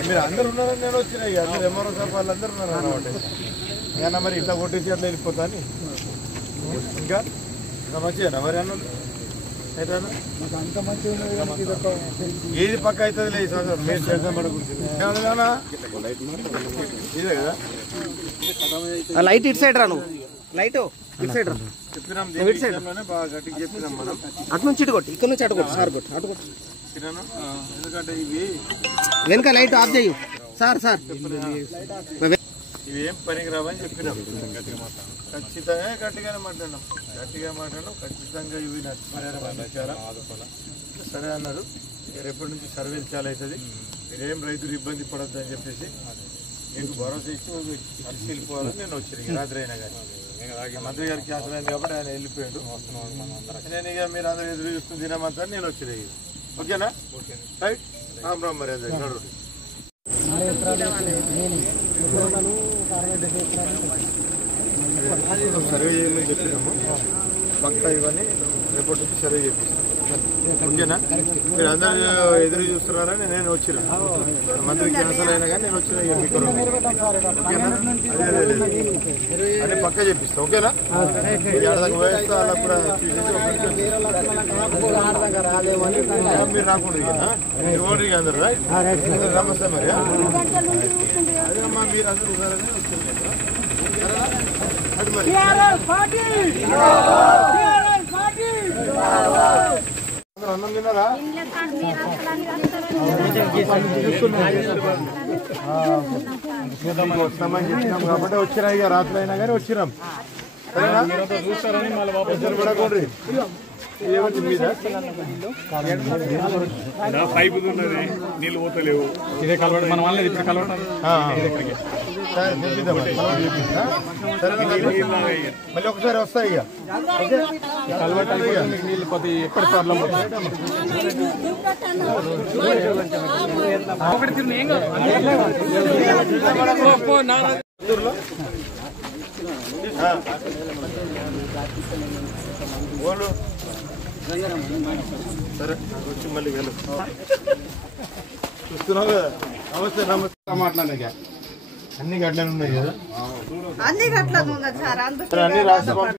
మీరు అందరు ఉన్నారని నేను వచ్చినాయి అందరు ఎంఆర్ఓ సార్ వాళ్ళందరూ ఉన్నారు అన్నమాట ఇంకా మరి ఇట్లా కొట్టేసి అట్లా వెళ్ళిపోతా అని ఇంకా మంచిగా మరి అన్న ఏది పక్క అవుతుంది లేదు సార్ మీరు చేద్దాం పడుకుంటున్నా ఇదే కదా లైట్ ఇటు సైడ్ రా నువ్వు లైట్ ఇటు సైడ్ రా చెప్పినాం బాగా గట్టిగా చెప్పినాం మనం అటు నుంచి ఇటు కొట్టు ఇక్కడ నుంచి అటు కొట్టు సార్ కొట్టు అటు కొట్టు ఎందుకంటే ఇవి వెనక లైట్ ఆఫ్ చేయు సార్ సార్ ఇవి ఏం పనికి రావని చెప్పినాం ఖచ్చితంగా గట్టిగా మాట్లాడినాం ఖచ్చితంగా ఇవి నష్టపరిహారం సరే అన్నారు రేపటి నుంచి సర్వేలు చాలా అవుతుంది మీరేం రైతులు ఇబ్బంది పడద్దు అని చెప్పేసి మీకు భరోసా ఇచ్చి వెళ్ళిపోవాలని నేను వచ్చాను రాత్రి అయినా కానీ మంత్రి గారికి క్యాన్సర్ అయింది కాబట్టి ఆయన వెళ్ళిపోయాడు నేను ఇక మీరు అందరూ ఎదురు చూస్తుంది తినమంతా నేను వచ్చాను ఓకేనా రైట్ రామ్ రామ్ మరి అందరికి నడు సర్వే చేయమని చెప్పినాము పక్కా ఇవన్నీ రేపటి నుంచి సర్వే చేపిస్తాం ఓకేనా మీరు అందరూ ఎదురు చూస్తున్నారని నేను వచ్చిన మంత్రి క్యాన్సర్ అయినా కానీ నేను వచ్చిన ఓకేనా అదే పక్కా చెప్పిస్తా ఓకేనా ఏడాదికి పోయేస్తా అలా కూడా మీరు రాకుండా మీరు ఓన్లీ అందరు నమస్తే మరి అదే అమ్మా మీరు అందరూ ఉన్నారని అన్నం తిన్నారా వస్తామని చెప్పినాం కాబట్టి వచ్చినా ఇక రాత్రి అయినా కానీ వచ్చినాం పడకండి నీళ్ళు పోతలేవు ఇదే కలవడం మన వాళ్ళని ఇప్పుడు కలవడం మళ్ళీ ఒకసారి వస్తాయి ఇక నీళ్ళు కొద్ది ఎప్పటి ప్రాబ్లం సరే వచ్చి మళ్ళీ వెళ్ళు చూస్తున్నావు కదా నమస్తే నమస్తే మాట్లాడినా అన్ని గట్లనే ఉన్నాయి కదా అన్ని గట్ల ఉన్నది సార్ అన్ని రాసి